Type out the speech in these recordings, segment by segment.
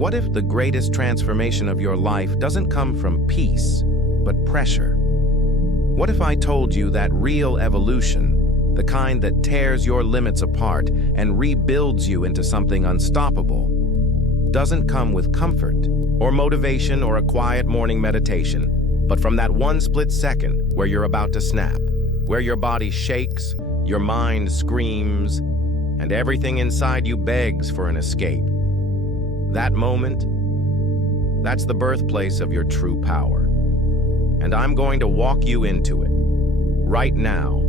What if the greatest transformation of your life doesn't come from peace, but pressure? What if I told you that real evolution, the kind that tears your limits apart and rebuilds you into something unstoppable, doesn't come with comfort or motivation or a quiet morning meditation, but from that one split second where you're about to snap, where your body shakes, your mind screams, and everything inside you begs for an escape? That moment, that's the birthplace of your true power. And I'm going to walk you into it, right now,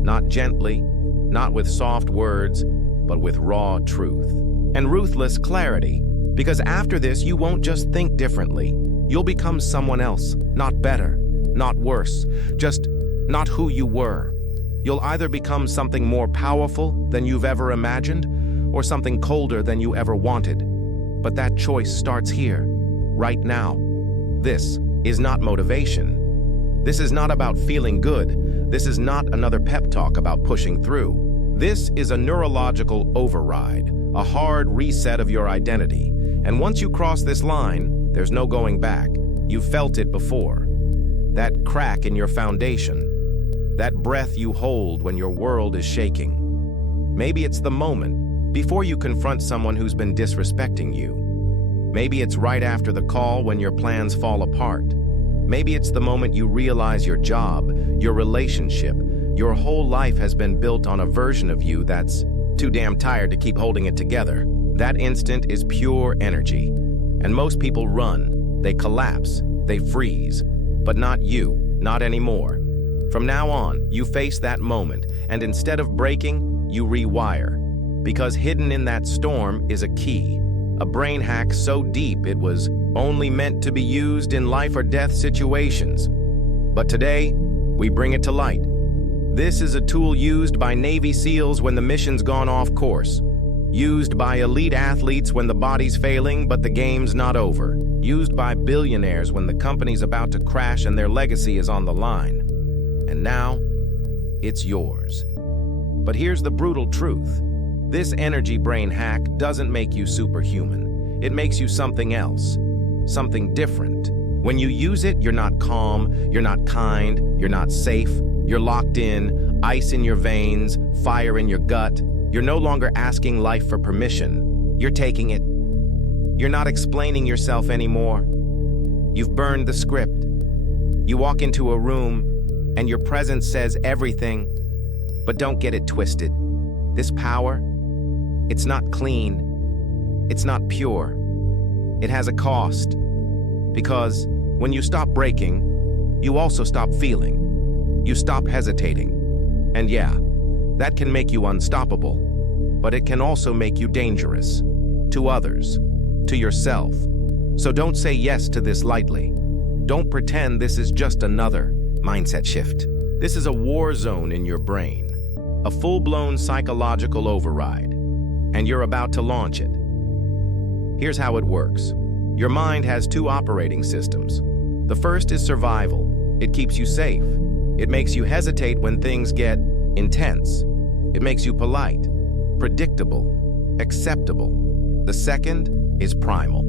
not gently, not with soft words, but with raw truth and ruthless clarity. Because after this, you won't just think differently. You'll become someone else, not better, not worse, just not who you were. You'll either become something more powerful than you've ever imagined, or something colder than you ever wanted. But that choice starts here, right now. This is not motivation. This is not about feeling good. This is not another pep talk about pushing through. This is a neurological override, a hard reset of your identity. And once you cross this line, there's no going back. You've felt it before. That crack in your foundation, that breath you hold when your world is shaking. Maybe it's the moment before you confront someone who's been disrespecting you. Maybe it's right after the call when your plans fall apart. Maybe it's the moment you realize your job, your relationship, your whole life has been built on a version of you that's too damn tired to keep holding it together. That instant is pure energy. And most people run, they collapse, they freeze. But not you, not anymore. From now on, you face that moment, and instead of breaking, you rewire. Because hidden in that storm is a key, a brain hack so deep it was only meant to be used in life or death situations. But today, we bring it to light. This is a tool used by Navy SEALs when the mission's gone off course. Used by elite athletes when the body's failing but the game's not over. Used by billionaires when the company's about to crash and their legacy is on the line. And now, it's yours. But here's the brutal truth. This energy brain hack doesn't make you superhuman. It makes you something else, something different. When you use it, you're not calm, you're not kind, you're not safe, you're locked in, ice in your veins, fire in your gut. You're no longer asking life for permission. You're taking it. You're not explaining yourself anymore. You've burned the script. You walk into a room, and your presence says everything, but don't get it twisted. This power, it's not clean. It's not pure. It has a cost. Because when you stop breaking, you also stop feeling. You stop hesitating. And yeah, that can make you unstoppable, but it can also make you dangerous. To others, to yourself. So don't say yes to this lightly. Don't pretend this is just another mindset shift. This is a war zone in your brain. A full-blown psychological override. And you're about to launch it. Here's how it works. Your mind has two operating systems. The first is survival. It keeps you safe. It makes you hesitate when things get intense. It makes you polite, predictable, acceptable. The second is primal.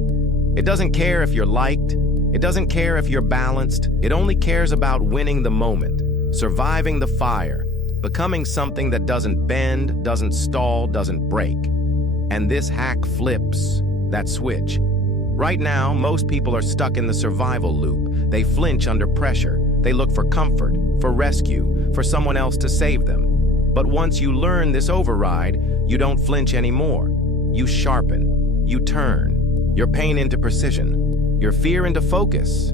It doesn't care if you're liked. It doesn't care if you're balanced. It only cares about winning the moment, surviving the fire, becoming something that doesn't bend, doesn't stall, doesn't break. And this hack flips that switch. Right now, most people are stuck in the survival loop. They flinch under pressure. They look for comfort, for rescue, for someone else to save them. But once you learn this override, you don't flinch anymore. You sharpen, you turn, your pain into precision, your fear into focus,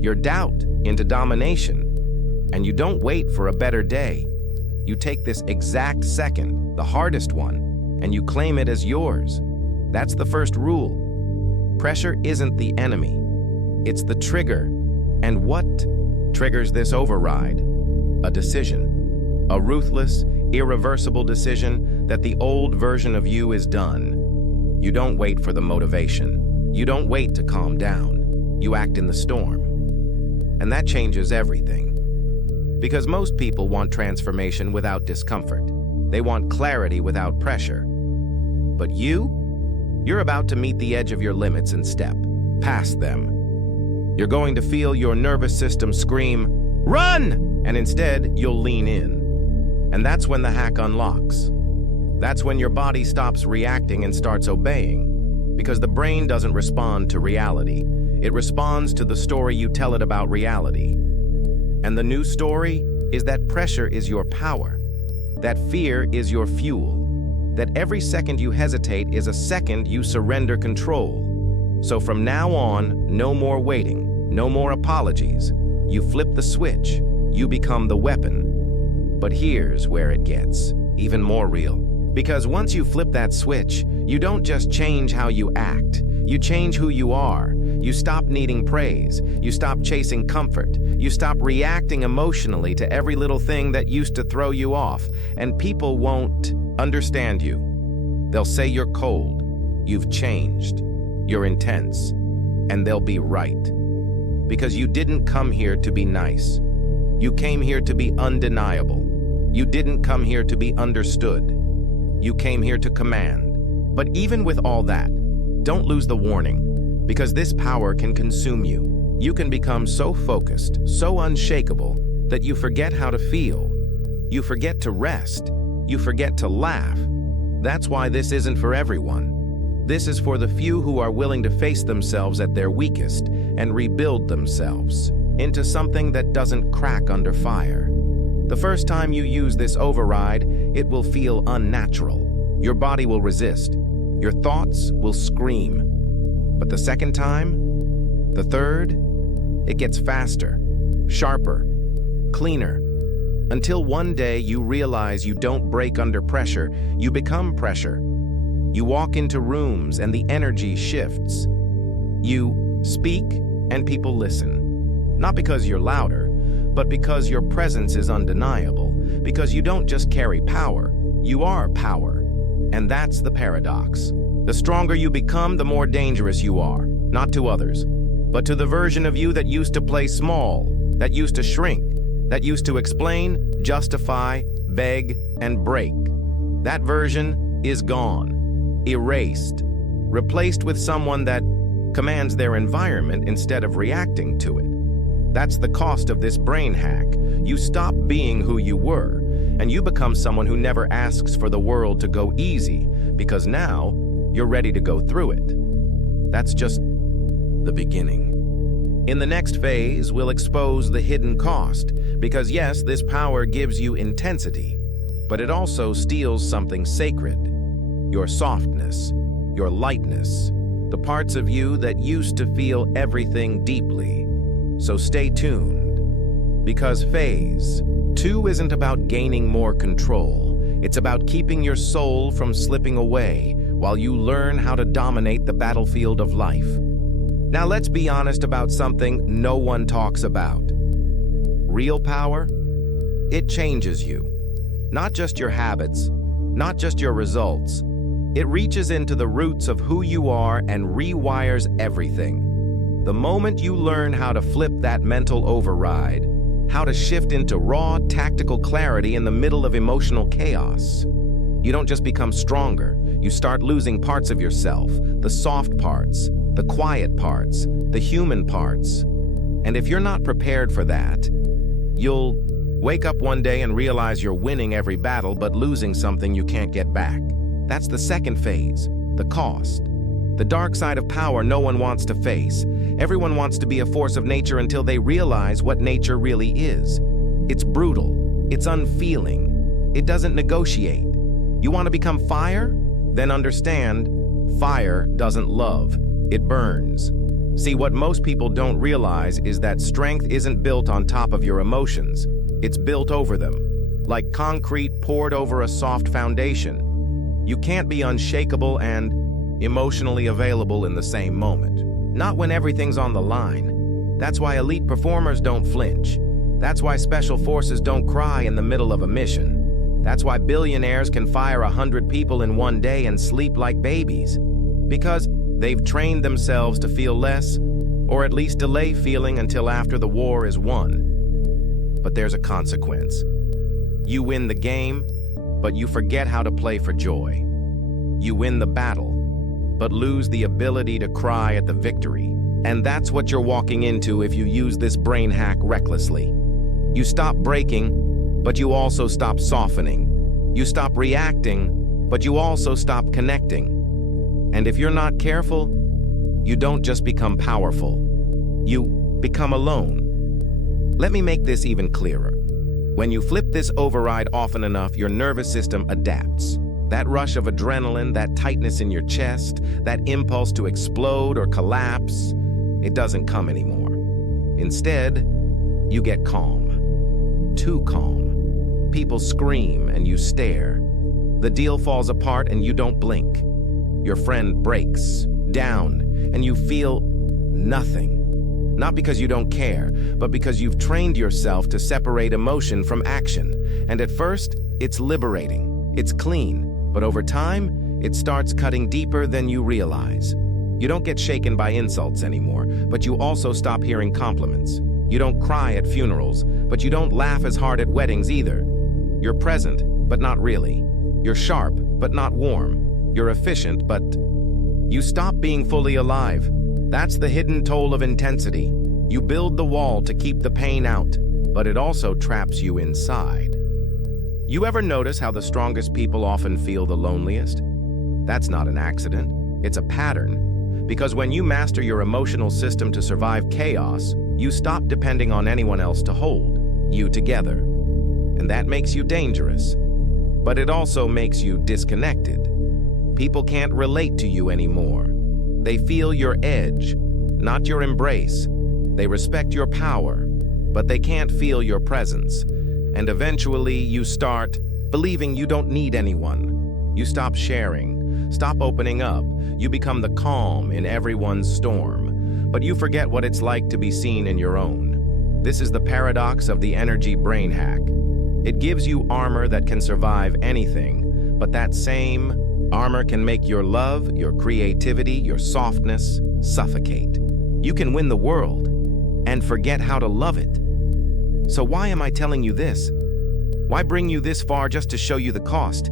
your doubt into domination. And you don't wait for a better day. You take this exact second, the hardest one, and you claim it as yours. That's the first rule. Pressure isn't the enemy. It's the trigger. And what triggers this override? A decision. A ruthless, irreversible decision that the old version of you is done. You don't wait for the motivation. You don't wait to calm down. You act in the storm. And that changes everything. Because most people want transformation without discomfort. They want clarity without pressure. But you? You're about to meet the edge of your limits and step past them. You're going to feel your nervous system scream, "Run!" And instead, you'll lean in. And that's when the hack unlocks. That's when your body stops reacting and starts obeying. Because the brain doesn't respond to reality. It responds to the story you tell it about reality. And the new story is that pressure is your power. That fear is your fuel. That every second you hesitate is a second you surrender control. So from now on, no more waiting, no more apologies. You flip the switch, you become the weapon. But here's where it gets even more real. Because once you flip that switch, you don't just change how you act, you change who you are. You stop needing praise, you stop chasing comfort, you stop reacting emotionally to every little thing that used to throw you off, and people won't understand you. They'll say you're cold, you've changed, you're intense, and they'll be right. Because you didn't come here to be nice. You came here to be undeniable. You didn't come here to be understood. You came here to command. But even with all that, don't lose the warning, because this power can consume you. You can become so focused, so unshakable, that you forget how to feel. You forget to rest. You forget to laugh. That's why this isn't for everyone. This is for the few who are willing to face themselves at their weakest and rebuild themselves into something that doesn't crack under fire. The first time you use this override, it will feel unnatural. Your body will resist. Your thoughts will scream. But the second time, the third, it gets faster, sharper, cleaner, until one day you realize you don't break under pressure, you become pressure. You walk into rooms and the energy shifts. You speak and people listen. Not because you're louder, but because your presence is undeniable. Because you don't just carry power, you are power. And that's the paradox. The stronger you become, the more dangerous you are. Not to others, but to the version of you that used to play small, that used to shrink, that used to explain, justify, beg, and break. That version is gone, erased, replaced with someone that commands their environment instead of reacting to it. That's the cost of this brain hack. You stop being who you were, and you become someone who never asks for the world to go easy, because now you're ready to go through it. That's just the beginning. In the next phase, we'll expose the hidden cost, because yes, this power gives you intensity, but it also steals something sacred. Your softness, your lightness, the parts of you that used to feel everything deeply. So stay tuned, because phase 2 isn't about gaining more control. It's about keeping your soul from slipping away while you learn how to dominate the battlefield of life. Now let's be honest about something no one talks about. Real power, it changes you. Not just your habits, not just your results. It reaches into the roots of who you are and rewires everything. The moment you learn how to flip that mental override, how to shift into raw, tactical clarity in the middle of emotional chaos, you don't just become stronger, you start losing parts of yourself, the soft parts, the quiet parts, the human parts. And if you're not prepared for that, you'll wake up one day and realize you're winning every battle but losing something you can't get back. That's the second phase, the cost. The dark side of power no one wants to face. Everyone wants to be a force of nature until they realize what nature really is. It's brutal, it's unfeeling, it doesn't negotiate. You want to become fire? Then understand, fire doesn't love, it burns. See, what most people don't realize is that strength isn't built on top of your emotions. It's built over them, like concrete poured over a soft foundation. You can't be unshakable and emotionally available in the same moment. Not when everything's on the line. That's why elite performers don't flinch. That's why special forces don't cry in the middle of a mission. That's why billionaires can fire 100 people in one day and sleep like babies. Because they've trained themselves to feel less, or at least delay feeling until after the war is won. But there's a consequence. You win the game, but you forget how to play for joy. You win the battle, but lose the ability to cry at the victory. And that's what you're walking into if you use this brain hack recklessly. You stop breaking, but you also stop softening. You stop reacting, but you also stop connecting. And if you're not careful, you don't just become powerful. You become alone. Let me make this even clearer. When you flip this override often enough, your nervous system adapts. That rush of adrenaline, that tightness in your chest, that impulse to explode or collapse, it doesn't come anymore. Instead, you get calm. Too calm. People scream and you stare. The deal falls apart and you don't blink. Your friend breaks down and you feel nothing. Not because you don't care, but because you've trained yourself to separate emotion from action. And at first, it's liberating. It's clean. But over time, it starts cutting deeper than you realize. You don't get shaken by insults anymore, but you also stop hearing compliments. You don't cry at funerals, but you don't laugh as hard at weddings either. You're present, but not really. You're sharp, but not warm. You're efficient, but you stop being fully alive. That's the hidden toll of intensity. You build the wall to keep the pain out, but it also traps you inside. You ever notice how the strongest people often feel the loneliest? That's not an accident. It's a pattern. Because when you master your emotional system to survive chaos, you stop depending on anyone else to hold you together. And that makes you dangerous. But it also makes you disconnected. People can't relate to you anymore. They feel your edge, not your embrace. They respect your power, but they can't feel your presence. And eventually you start believing you don't need anyone. You stop sharing, stop opening up. You become the calm in everyone's storm. But you forget what it's like to be seen in your own. This is the paradox of the energy brain hack. It gives you armor that can survive anything, but that same armor can make your love, your creativity, your softness suffocate. You can win the world and forget how to love it. So why am I telling you this? Why bring you this far just to show you the cost?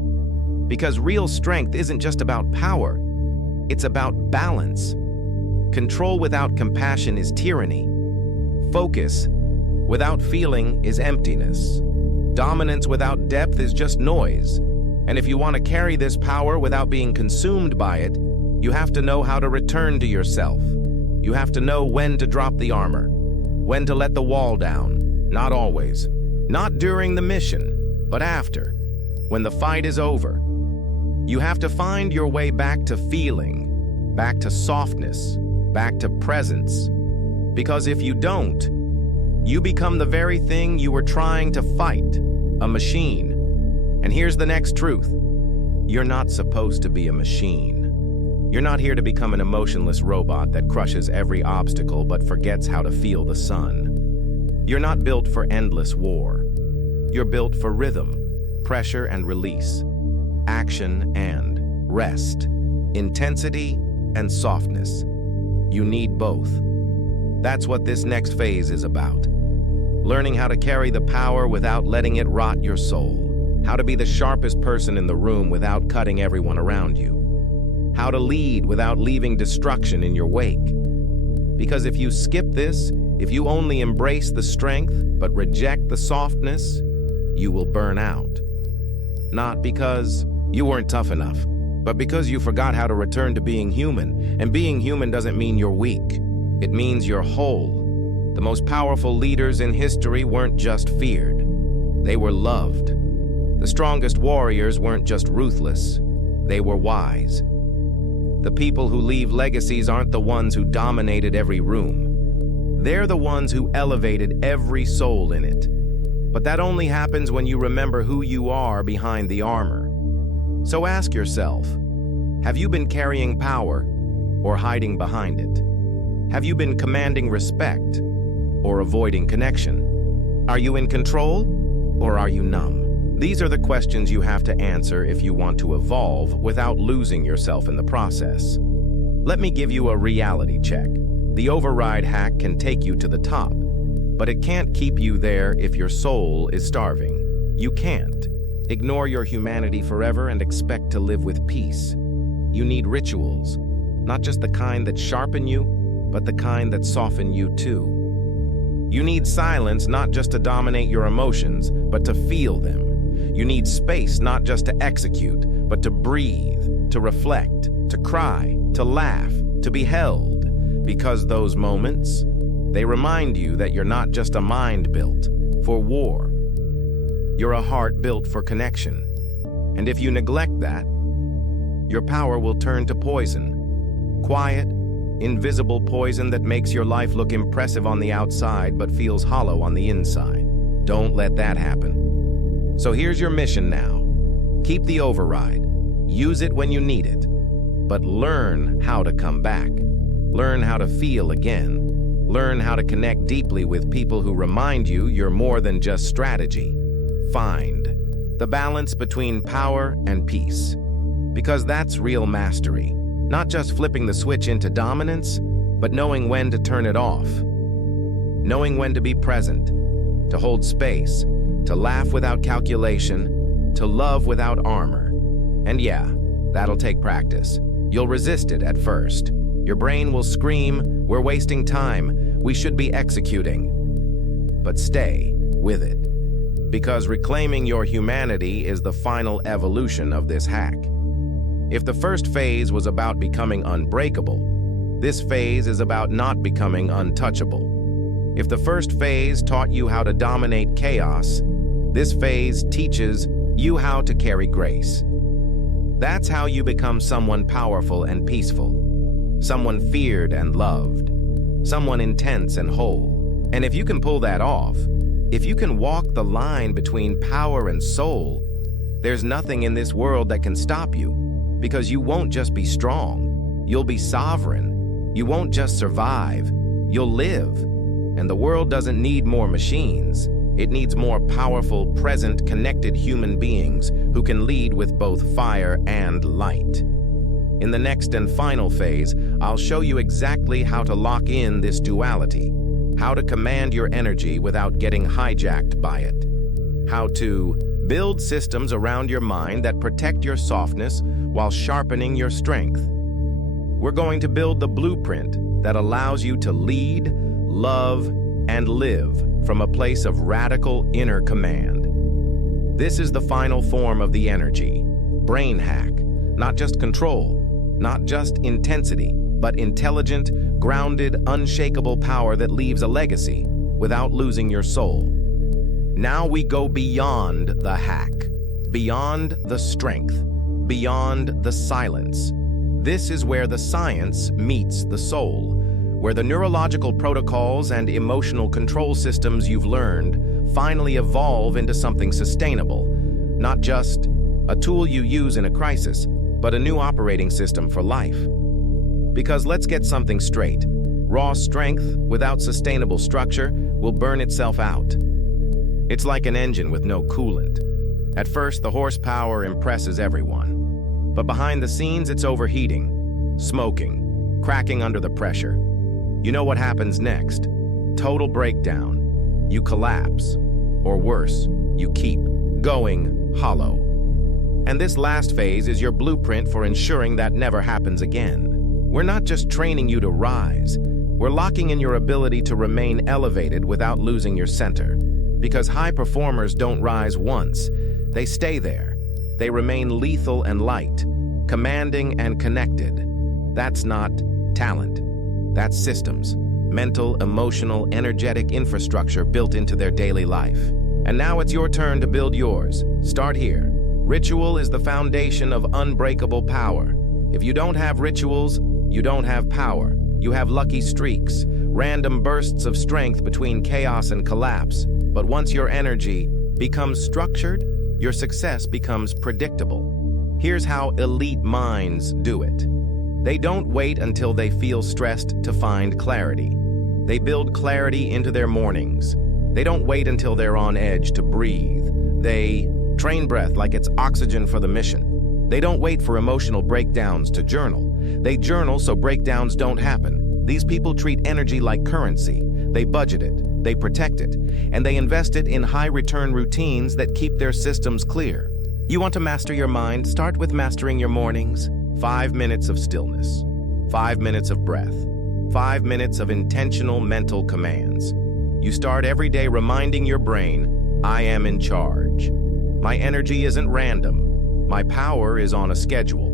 Because real strength isn't just about power. It's about balance. Control without compassion is tyranny. Focus without feeling is emptiness. Dominance without depth is just noise. And if you want to carry this power without being consumed by it, you have to know how to return to yourself. You have to know when to drop the armor, when to let the wall down. Not always. Not during the mission, but after, when the fight is over. You have to find your way back to feeling, back to softness, back to presence. Because if you don't, you become the very thing you were trying to fight, a machine. And here's the next truth. You're not supposed to be a machine. You're not here to become an emotionless robot that crushes every obstacle but forgets how to feel the sun. You're not built for endless war. You're built for rhythm, pressure and release, action and rest, intensity and softness. You need both. That's what this next phase is about. Learning how to carry the power without letting it rot your soul. How to be the sharpest person in the room without cutting everyone around you. How to lead without leaving destruction in your wake. Because if you skip this, if you only embrace the strength but reject the softness, you will burn out. Not because you weren't tough enough, but because you forgot how to return to being human. And being human doesn't mean you're weak. It means you're whole. The most powerful leaders in history weren't just feared. They were loved. The strongest warriors weren't just ruthless. They were wise. The people who leave legacies aren't the ones who dominated every room. They're the ones who elevated every soul in it. But that only happens when you remember who you are behind the armor. So ask yourself, have you been carrying power or hiding behind it? Have you been commanding respect or avoiding connection? Are you in control or are you numb? These are the questions you have to answer if you want to evolve without losing yourself in the process. Let me give you a reality check. The override hack can take you to the top, but it can't keep you there if your soul is starving. You can't ignore your humanity forever and expect to live with peace. You need rituals, not just the kind that sharpen you, but the kind that soften you too. You need silence not just to dominate your emotions, but to feel them. You need space not just to execute, but to breathe, to reflect, to cry, to laugh, to be held. Because those moments, they remind you that you're not just a mind built for war. You're a heart built for connection. And if you neglect that, your power will turn to poison. Quiet, invisible poison that makes your life look impressive on the outside but feels hollow on the inside. Don't let that happen. So here's your mission now. Keep the override. Use it when you need it. But learn how to come back. Learn how to feel again. Learn how to connect deeply with people who remind you you're more than just strategy. Find the balance between power and peace. Because that's real mastery. Not just flipping the switch into dominance, but knowing when to turn it off. Knowing when to be present, to hold space, to laugh without calculation, to love without armor. And yeah, that'll take practice. You'll resist it at first. Your brain will scream, "We're wasting time, we should be executing." But stay with it. Because reclaiming your humanity is the final evolution of this hack. If the first phase was about becoming unbreakable, this phase is about not becoming untouchable. If the first phase taught you how to dominate chaos, this phase teaches you how to carry grace. That's how you become someone powerful and peaceful, someone feared and loved, someone intense and whole. And if you can pull that off, if you can walk the line between power and soul, there's nothing in this world that can stop you. Because you won't just be strong, you'll be sovereign. You won't just survive, you'll live. And the world doesn't need more machines. It needs more powerful, present, connected human beings who can lead with both fire and light. In the next and final phase, I'll show you exactly how to lock in this duality, how to command your energy without getting hijacked by it, how to build systems around your mind that protect your softness while sharpening your strength. We're going to build the blueprint that allows you to lead, love, and live from a place of radical inner command. This is the final form of the energy, brain hack, not just control, not just intensity, but intelligent, grounded, unshakable power that leaves a legacy without losing your soul. Now we go beyond the hack, beyond the strength, beyond the silence. This is where the science meets the soul, where the neurological protocols and emotional control systems you've learned finally evolve into something sustainable, not just a tool you use in a crisis, but a new operating system for life. Because let's get something straight. Raw strength without sustainable structure will burn itself out. It's like an engine with no coolant. At first, the horsepower impresses everyone. But behind the scenes, it's overheating, smoking, cracking under the pressure. You know what happens next? Total breakdown. You collapse. Or worse, you keep going hollow. And this last phase is your blueprint for ensuring that never happens again. We're not just training you to rise. We're locking in your ability to remain elevated without losing your center. Because high performers don't rise once, they stay there. They remain lethal and light, commanding and connected. That's not talent. That's systems, mental, emotional, energetic infrastructure built into their daily life. And now it's your turn to build yours. Start here. Ritual is the foundation of unbreakable power. If you don't have rituals, you don't have power. You have lucky streaks, random bursts of strength between chaos and collapse. But once your energy becomes structured, your success becomes predictable. Here's how elite minds do it. They don't wait until they feel stressed to find clarity. They build clarity into their mornings. They don't wait until they're on edge to breathe. They train breath like it's oxygen for the mission. They don't wait for emotional breakdowns to journal. They journal so breakdowns don't happen. These people treat energy like currency. They budget it, they protect it, and they invest it in high-return routines that keep their systems clear. You want to master your mind? Start with mastering your mornings. 5 minutes of stillness. 5 minutes of breath. 5 minutes of intentional mental commands. You start every day reminding your brain, I am in charge. My energy isn't random. My power is on a schedule.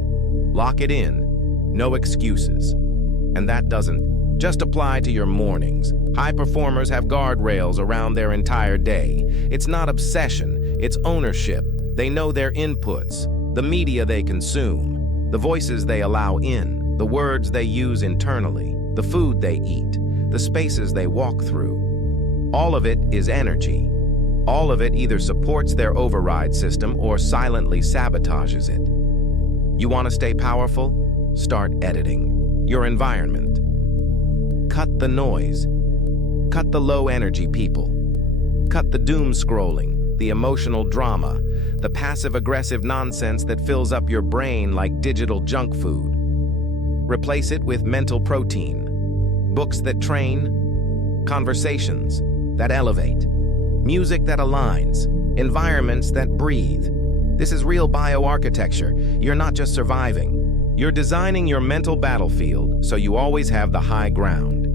Lock it in. No excuses. And that doesn't just apply to your mornings. High performers have guardrails around their entire day. It's not obsession, it's ownership. They know their inputs, the media they consume, the voices they allow in, the words they use internally, the food they eat, the spaces they walk through. All of it is energy. All of it either supports their override system or silently sabotages it. You want to stay powerful? Start editing your environment. Cut the noise. Cut the low-energy people. Cut the doom scrolling, the emotional drama, the passive-aggressive nonsense that fills up your brain like digital junk food. Replace it with mental protein. Books that train, conversations that elevate, music that aligns, environments that breathe. This is real bioarchitecture. You're not just surviving. You're designing your mental battlefield so you always have the high ground.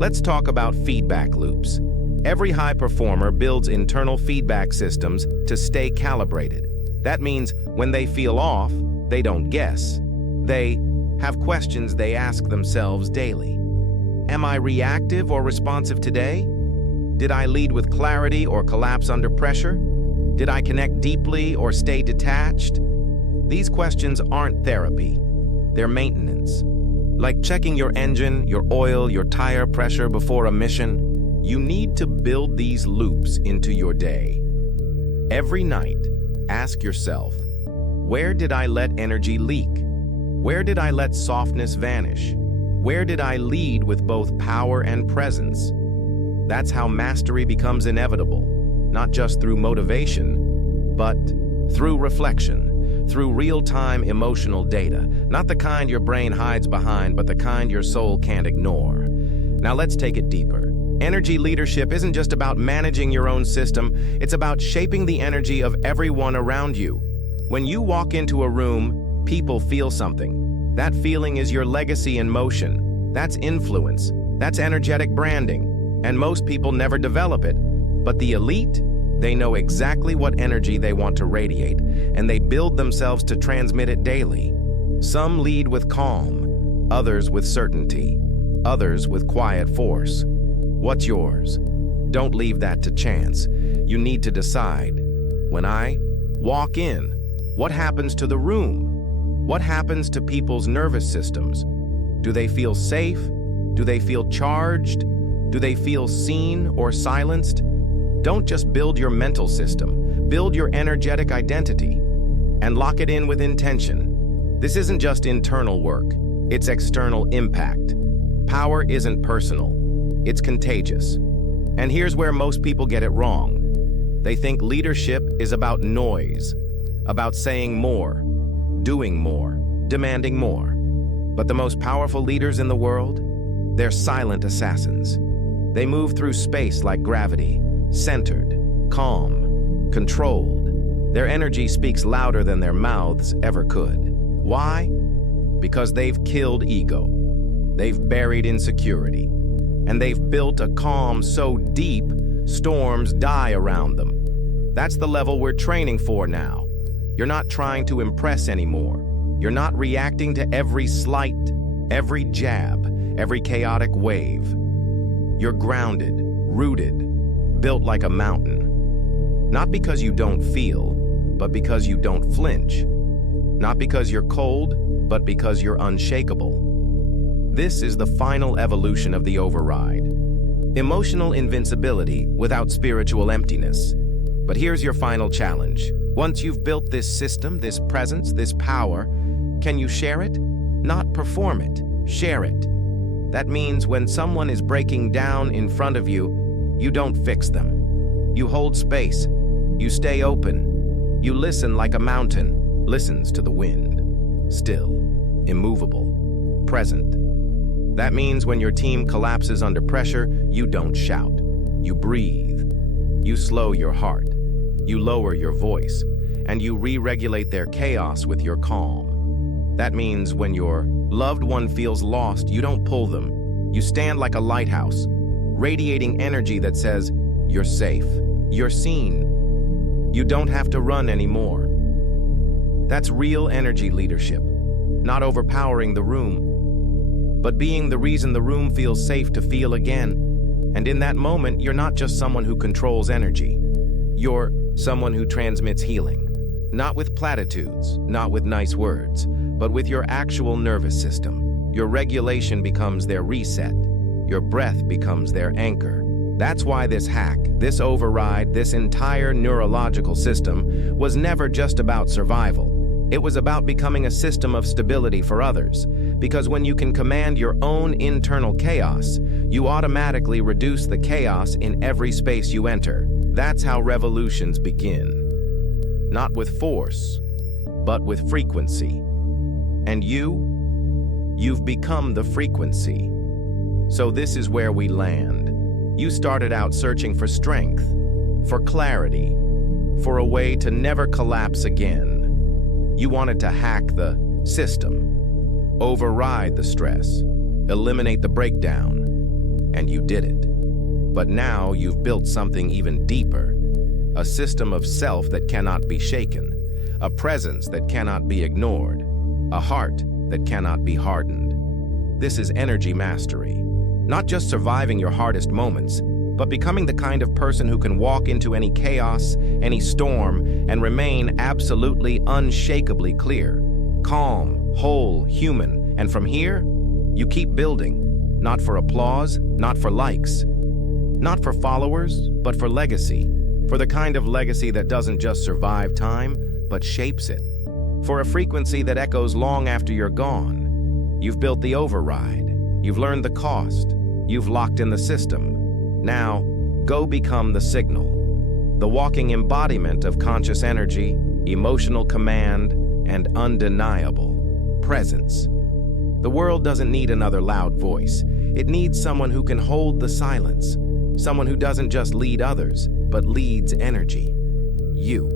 Let's talk about feedback loops. Every high performer builds internal feedback systems to stay calibrated. That means when they feel off, they don't guess. They have questions they ask themselves daily. Am I reactive or responsive today? Did I lead with clarity or collapse under pressure? Did I connect deeply or stay detached? These questions aren't therapy. They're maintenance. Like checking your engine, your oil, your tire pressure before a mission. You need to build these loops into your day. Every night, ask yourself, where did I let energy leak? Where did I let softness vanish? Where did I lead with both power and presence? That's how mastery becomes inevitable, not just through motivation, but through reflection, through real-time emotional data, not the kind your brain hides behind, but the kind your soul can't ignore. Now let's take it deeper. Energy leadership isn't just about managing your own system, it's about shaping the energy of everyone around you. When you walk into a room, people feel something. That feeling is your legacy in motion. That's influence. That's energetic branding. And most people never develop it. But the elite, they know exactly what energy they want to radiate, and they build themselves to transmit it daily. Some lead with calm, others with certainty, others with quiet force. What's yours? Don't leave that to chance. You need to decide. When I walk in, what happens to the room? What happens to people's nervous systems? Do they feel safe? Do they feel charged? Do they feel seen or silenced? Don't just build your mental system, build your energetic identity and lock it in with intention. This isn't just internal work, it's external impact. Power isn't personal, it's contagious. And here's where most people get it wrong. They think leadership is about noise, about saying more, doing more, demanding more. But the most powerful leaders in the world, they're silent assassins. They move through space like gravity, centered, calm, controlled. Their energy speaks louder than their mouths ever could. Why? Because they've killed ego. They've buried insecurity. And they've built a calm so deep, storms die around them. That's the level we're training for now. You're not trying to impress anymore. You're not reacting to every slight, every jab, every chaotic wave. You're grounded, rooted, built like a mountain. Not because you don't feel, but because you don't flinch. Not because you're cold, but because you're unshakable. This is the final evolution of the override. Emotional invincibility without spiritual emptiness. But here's your final challenge. Once you've built this system, this presence, this power, can you share it? Not perform it, share it. That means when someone is breaking down in front of you, you don't fix them. You hold space. You stay open. You listen like a mountain listens to the wind. Still, immovable, present. That means when your team collapses under pressure, you don't shout. You breathe. You slow your heart. You lower your voice. And you re-regulate their chaos with your calm. That means when your loved one feels lost, you don't pull them. You stand like a lighthouse, radiating energy that says, "You're safe. You're seen. You don't have to run anymore." That's real energy leadership, not overpowering the room, but being the reason the room feels safe to feel again. And in that moment, you're not just someone who controls energy. You're someone who transmits healing. Not with platitudes, not with nice words, but with your actual nervous system. Your regulation becomes their reset. Your breath becomes their anchor. That's why this hack, this override, this entire neurological system was never just about survival. It was about becoming a system of stability for others. Because when you can command your own internal chaos, you automatically reduce the chaos in every space you enter. That's how revolutions begin. Not with force, but with frequency. And you've become the frequency. So this is where we land. You started out searching for strength, for clarity, for a way to never collapse again. You wanted to hack the system, override the stress, eliminate the breakdown, and you did it. But now you've built something even deeper, a system of self that cannot be shaken, a presence that cannot be ignored, a heart that cannot be hardened. This is energy mastery, not just surviving your hardest moments, but becoming the kind of person who can walk into any chaos, any storm, and remain absolutely unshakably clear, calm, whole, human. And from here, you keep building, not for applause, not for likes, not for followers, but for legacy, for the kind of legacy that doesn't just survive time, but shapes it, for a frequency that echoes long after you're gone. You've built the override, you've learned the cost, you've locked in the system. Now, go become the signal, the walking embodiment of conscious energy, emotional command, and undeniable presence. The world doesn't need another loud voice. It needs someone who can hold the silence, someone who doesn't just lead others, but leads energy. You.